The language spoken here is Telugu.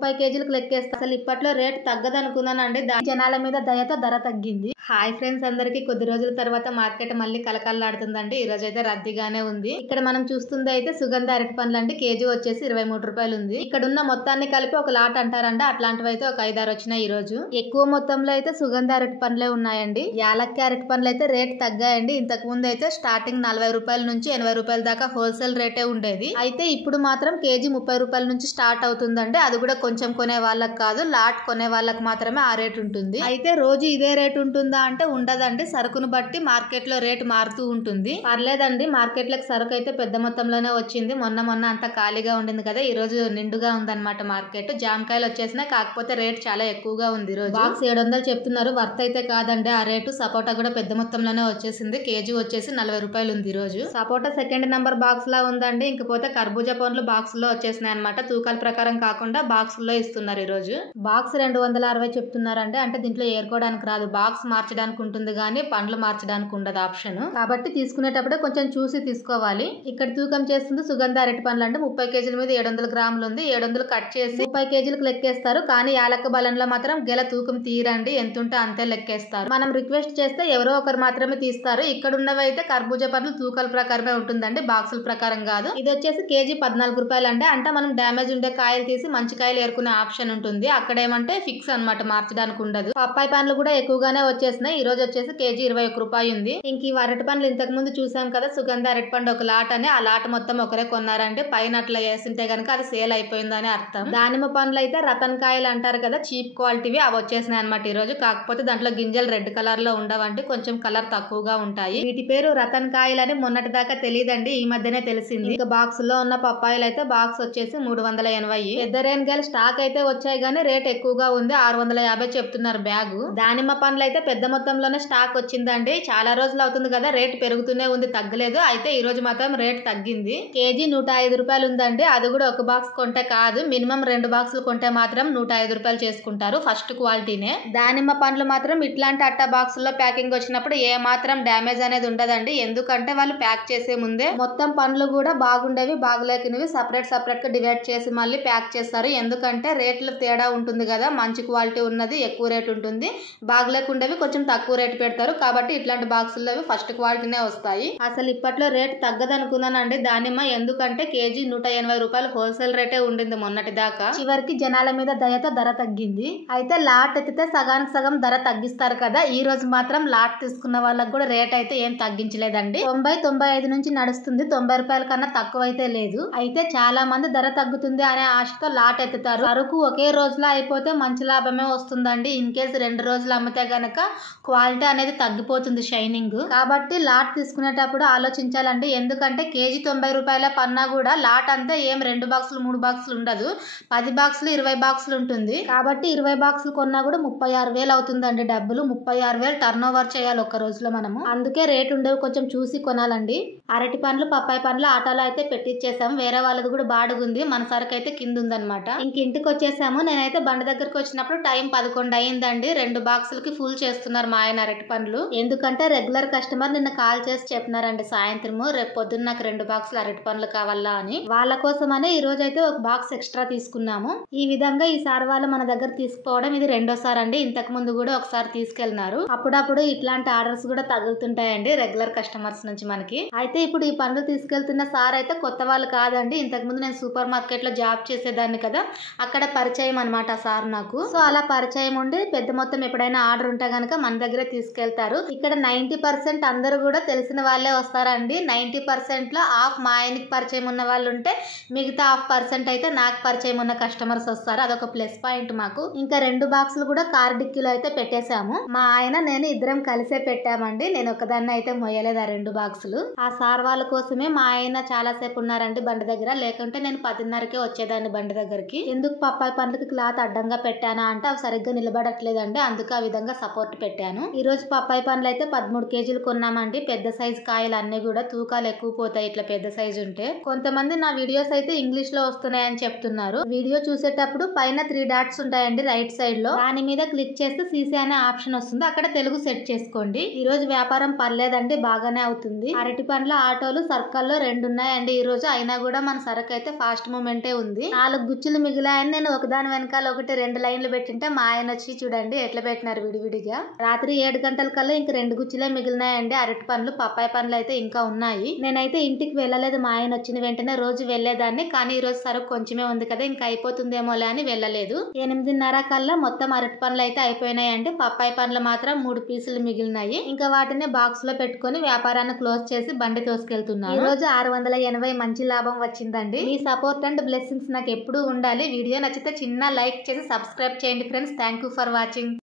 30 కేజీలకు లెక్కేస్తా. అసలు ఇప్పట్లో రేట్ తగ్గదనుకున్నానండి, జనాల మీద దయతో ధర తగ్గింది. హాయ్ ఫ్రెండ్స్, అందరికి కొద్ది రోజుల తర్వాత మార్కెట్ మళ్ళీ కలకల్లాడుతుందండి. ఈ రోజు అయితే రద్దీగానే ఉంది. ఇక్కడ మనం చూస్తుంది అయితే సుగంధ అరటి పండ్లు అండి. కేజీ వచ్చేసి 23 రూపాయలు ఉంది. ఇక్కడ ఉన్న మొత్తాన్ని కలిపి ఒక లాట్ అంటారండి. అట్లాంటివి అయితే ఒక 5-6 వచ్చినాయి. ఈ రోజు ఎక్కువ మొత్తంలో అయితే సుగంధ అరటి పండ్లే ఉన్నాయండి. యాలక్కి అరటి పండ్లు అయితే రేట్ తగ్గాయండి. ఇంతకు ముందు అయితే స్టార్టింగ్ 40 రూపాయల నుంచి 80 రూపాయల దాకా హోల్సేల్ రేటే ఉండేది. అయితే ఇప్పుడు మాత్రం కేజీ 30 రూపాయల నుంచి స్టార్ట్ అవుతుందండి. అది కూడా కొంచెం కొనే వాళ్ళకి కాదు, లాట్ కొనే వాళ్ళకి మాత్రమే ఆ రేట్ ఉంటుంది. అయితే రోజు ఇదే రేట్ ఉంటుందా అంటే ఉండదండి. సరుకును బట్టి మార్కెట్ లో రేట్ మారుతూ ఉంటుంది. పర్లేదండి, మార్కెట్ లకు సరుకు అయితే పెద్ద మొత్తంలోనే వచ్చింది. మొన్న అంతా ఖాళీగా ఉండింది కదా, ఈ రోజు నిండుగా ఉందన్నమాట మార్కెట్. జామకాయలు వచ్చేసినాయి, కాకపోతే రేట్ చాలా ఎక్కువగా ఉంది. రోజు బాక్స్ 700 చెప్తున్నారు. వర్త్ అయితే కాదండి ఆ రేటు. సపోటా కూడా పెద్ద మొత్తంలోనే వచ్చేసింది. కేజీ వచ్చేసి 40 రూపాయలు ఉంది. ఈ రోజు సపోటా సెకండ్ నెంబర్ బాక్స్ లా ఉందండి. ఇంకపోతే కర్బూజా పండ్లు బాక్స్ లో వచ్చేసినాయి అనమాట. తూకాల ప్రకారం కాకుండా బాక్స్ లో ఇస్తున్నారు. ఈ రోజు బాక్స్ 260 చెప్తున్నారండి. అంటే దీంట్లో ఏరుకోవడానికి రాదు, బాక్స్ మార్చడానికి ఉంటుంది కానీ పండ్లు మార్చడానికి ఉండదు ఆప్షన్. కాబట్టి తీసుకునేటప్పుడే కొంచెం చూసి తీసుకోవాలి. ఇక్కడ తూకం చేస్తుంది సుగంధ అరటి పండ్లు అంటే 30 కేజీల మీద 700 గ్రాములు ఉంది. 700 కట్ చేసి 30 కేజీలకు లెక్కేస్తారు. కానీ యాలక్క బలంలో మాత్రం గెల తూకం తీరండి, ఎంత ఉంటే అంతే లెక్కేస్తారు. మనం రిక్వెస్ట్ చేస్తే ఎవరో ఒకరు మాత్రమే తీస్తారు. ఇక్కడ ఉన్నవి అయితే కర్బూజా పండ్లు తూకాల ప్రకారమే ఉంటుందండి, బాక్సుల ప్రకారం కాదు. ఇది వచ్చేసి కేజీ 14 రూపాయలు అండి. అంటే మనం డ్యామేజ్ ఉండే కాయలు తీసి మంచి కాయలు ఏరుకునే ఆప్షన్ ఉంటుంది. అక్కడ ఏమంటే ఫిక్స్ అన్నమాట, మార్చడానికి ఉండదు. పప్పాయి పండ్లు కూడా ఎక్కువగానే వచ్చేసినాయి. ఈ రోజు వచ్చేసి కేజీ 21 రూపాయి ఉంది. ఇంక ఈ అరటి పండ్లు ఇంతకు ముందు చూసాం కదా, సుగంధ అరటి పండు ఒక లాట్ అని. ఆ లాట్ మొత్తం ఒకరే కొన్నారంటే పైన అట్లా వేసింటే గనక అది సేల్ అయిపోయిందని అర్థం. దానిమ్మ పండ్లు అయితే రతన్ కాయలు అంటారు కదా, చీప్ క్వాలిటీవి, అవి వచ్చేసినాయి అనమాట ఈ రోజు. కాకపోతే దాంట్లో గింజలు రెడ్ కలర్ లో ఉండవండి, కొంచెం కలర్ తక్కువగా ఉంటాయి. వీటి పేరు రతన్ కాయలు అని మొన్నటి దాకా తెలియదండి, ఈ మధ్యనే తెలిసింది. ఇంకా బాక్స్ లో ఉన్న పప్పాయిలు అయితే బాక్స్ వచ్చేసి 380. పెద్ద రేణిగాయలు స్టాక్ అయితే వచ్చాయి కానీ రేట్ ఎక్కువగా ఉంది, 650 చెప్తున్నారు బ్యాగు. దానిమ్మ పండ్లు అయితే పెద్ద మొత్తంలోనే స్టాక్ వచ్చిందండి. చాలా రోజులు అవుతుంది కదా, రేట్ పెరుగుతూనే ఉంది, తగ్గలేదు. అయితే ఈ రోజు మాత్రం రేట్ తగ్గింది. కేజీ 105 రూపాయలు ఉందండి. అది కూడా ఒక బాక్స్ కొంటే కాదు, మినిమం 2 బాక్సులు కొంటే మాత్రం 105 రూపాయలు చేసుకుంటారు. ఫస్ట్ క్వాలిటీనే. దానిమ్మ పండ్లు మాత్రం ఇట్లాంటి అట్ట బాక్సుల్లో ప్యాకింగ్ వచ్చినప్పుడు ఏ మాత్రం డ్యామేజ్ అనేది ఉండదండి. ఎందుకంటే వాళ్ళు ప్యాక్ చేసే ముందే మొత్తం పండ్లు కూడా బాగుండేవి బాగులేకినవి సపరేట్ గా డివైడ్ చేసి మళ్ళీ ప్యాక్ చేస్తారు. ఎందుకంటే రేట్లు తేడా ఉంటుంది కదా, మంచి క్వాలిటీ ఉన్నది ఎక్కువ రేట్ ఉంటుంది, బాగులేకుండేవి కొంచెం తక్కువ రేట్ పెడతారు. కాబట్టి ఇట్లాంటి బాక్సుల్లో ఫస్ట్ క్వాలిటీనే వస్తాయి. అసలు ఇప్పట్లో రేట్ తగ్గదనుకున్నానండి దానిమ్మ, ఎందుకంటే కేజీ 180 రూపాయలు హోల్సేల్ రేటే ఉండింది మొన్నటి దాకా. చివరికి జనాల మీద దయతో ధర తగ్గింది. అయితే లాట్ ఎత్తితే సగానికి సగం ధర తగ్గిస్తారు కదా, ఈ రోజు మాత్రం లాట్ తీసుకున్న వాళ్ళకి కూడా రేట్ అయితే ఏం తగ్గించలేదండి. 90-95 నుంచి నడుస్తుంది, 90 రూపాయల కన్నా తక్కువ అయితే లేదు. అయితే చాలా మంది ధర తగ్గుతుంది అనే ఆశతో లాట్ ఎత్తుతారు. సరుకు ఒకే రోజులో అయిపోతే మంచి లాభమే వస్తుందండి. ఇన్ కేసు 2 రోజులు అమ్మితే గనక క్వాలిటీ అనేది తగ్గిపోతుంది, షైనింగ్. కాబట్టి లాట్ తీసుకునేటప్పుడు ఆలోచించాలండి. ఎందుకంటే కేజీ 90 రూపాయల పన్నా కూడా లాట్ అంతా ఏం 2 బాక్సులు 3 బాక్సులు ఉండదు, 10 బాక్సులు 20 బాక్సులు ఉంటుంది. కాబట్టి 20 బాక్సులు కొన్నా కూడా 36,000 అవుతుందండి డబ్బులు. 36,000 టర్న్ ఓవర్ చేయాలి ఒక్క రోజులో మనము. అందుకే రేట్ ఉండేవి కొంచెం చూసి కొనాలండి. అరటి పండ్లు పప్పాయి పండ్లు ఆటోలో అయితే పెట్టించేసాము. వేరే వాళ్ళది కూడా బాడుగుంది, మన సరుకు అయితే కింద ఉందన్నమాట. ఇంక ఇంటికి వచ్చేసాము. నేనైతే బండి దగ్గరకు వచ్చినప్పుడు టైం 11 అయిందండి. 2 బాక్సులకి ఫుల్ చేస్తున్నారు మా ఆయన అరటి పండ్లు. ఎందుకంటే రెగ్యులర్ కస్టమర్ నిన్న కాల్ చేసి చెప్పినారండి సాయంత్రము, రేపు పొద్దున్న నాకు 2 బాక్సులు అరటి పండ్లు కావాలా అని. వాళ్ళ కోసమనే ఈ రోజు అయితే ఒక బాక్స్ ఎక్స్ట్రా తీసుకున్నాము. ఈ విధంగా ఈసారి వాళ్ళు మన దగ్గర తీసుకోవడం ఇది రెండోసారి అండి. ఇంతకు ముందు కూడా ఒకసారి తీసుకెళ్లినారు. అప్పుడప్పుడు ఇట్లాంటి ఆర్డర్స్ కూడా తగులుతుంటాయండి రెగ్యులర్ కస్టమర్స్ నుంచి మనకి. అయితే ఇప్పుడు ఈ పండ్లు తీసుకెళ్తున్న సార్ అయితే కొత్త వాళ్ళు కాదండి. ఇంతకు ముందు నేను సూపర్ మార్కెట్ లో జాబ్ చేసేదాన్ని కదా, అక్కడ పరిచయం అనమాట సార్ నాకు. సో అలా పరిచయం ఉండి పెద్ద మొత్తం ఎప్పుడైనా ఆర్డర్ ఉంటే గనక మన దగ్గరే తీసుకెళ్తారు. ఇక్కడ 90% అందరూ కూడా తెలిసిన వాళ్ళే వస్తారండి. 90% లో హాఫ్ మా ఆయనకి పరిచయం ఉన్న వాళ్ళు ఉంటే మిగతా 1/2% అయితే నాకు పరిచయం ఉన్న కస్టమర్స్ వస్తారు. అదొక ప్లస్ పాయింట్ మాకు. ఇంకా 2 బాక్సులు కూడా కార్ డిక్కీలో అయితే పెట్టేశాము. మా ఆయన నేను ఇద్దరం కలిసే పెట్టామండి. నేను ఒకదాన్ని అయితే మొయ్యలేదు ఆ 2 బాక్సులు. ఆ సార్ వాళ్ళ కోసమే మా ఆయన చాలా సేపు ఉన్నారండి బండి దగ్గర, లేకుంటే నేను 10:30కే వచ్చేదాన్ని బండి దగ్గరికి. ఎందుకు పప్పాయి పండ్లకి క్లాత్ అడ్డంగా పెట్టానా అంటే అవి సరిగ్గా నిలబడట్లేదండి, అందుకే ఆ విధంగా సపోర్ట్ పెట్టాను. ఈ రోజు పప్పాయి పండ్లు అయితే 13 కేజీలు కొన్నామండి. పెద్ద సైజు కాయలు అన్ని కూడా తూకాలు ఎక్కువ పోతాయి ఇట్లా పెద్ద సైజు ఉంటే. కొంతమంది నా వీడియోస్ అయితే ఇంగ్లీష్ లో వస్తున్నాయని చెప్తున్నారు. వీడియో చూసేటప్పుడు పైన 3 డాట్స్ ఉంటాయండి రైట్ సైడ్ లో, దాని మీద క్లిక్ చేస్తే సీసీ అనే ఆప్షన్ వస్తుంది, అక్కడ తెలుగు సెట్ చేసుకోండి. ఈ రోజు వ్యాపారం పర్లేదండి, బాగానే అవుతుంది. అరటి పండ్ల ఆటోలు సర్కల్లో 2 ఉన్నాయండి ఈ రోజు. అయినా కూడా మన సరుకు అయితే ఫాస్ట్ మూమెంటే ఉంది. 4 గుచ్చులు మిగిలాయి. ఇట్లా అని నేను ఒకదాని వెనకాల ఒకటి 2 లైన్లు పెట్టింటే మా ఆయన వచ్చి చూడండి ఎట్లా పెట్టినారు విడివిడిగా. రాత్రి 7 గంటల కల్లా ఇంక 2 గుచ్చిలే మిగిలినాయండి. అరటి పండ్లు, పప్పాయి పండ్లు అయితే ఇంకా ఉన్నాయి. నేనైతే ఇంటికి వెళ్ళలేదు. మా ఆయన వచ్చిన వెంటనే రోజు వెళ్లేదాన్ని, కానీ ఈ రోజు సరుకు కొంచెమే ఉంది కదా, ఇంకా అయిపోతుందేమోలే అని వెళ్ళలేదు. 8:30 కల్లా మొత్తం అరటి పండ్లు అయితే అయిపోయినాయండి. పప్పాయి పండ్లు మాత్రం 3 పీసులు మిగిలినాయి. ఇంకా వాటిని బాక్స్ లో పెట్టుకుని వ్యాపారాన్ని క్లోజ్ చేసి బండి తోసుకెళ్తున్నాను. ఈ రోజు 680 మంచి లాభం వచ్చిందండి. మీ సపోర్ట్ అండ్ బ్లెస్సింగ్స్ నాకు ఎప్పుడూ ఉండాలి. వీడియో నచ్చితే చిన్న లైక్ చేసి సబ్స్క్రైబ్ చేయండి friends. Thank you for watching.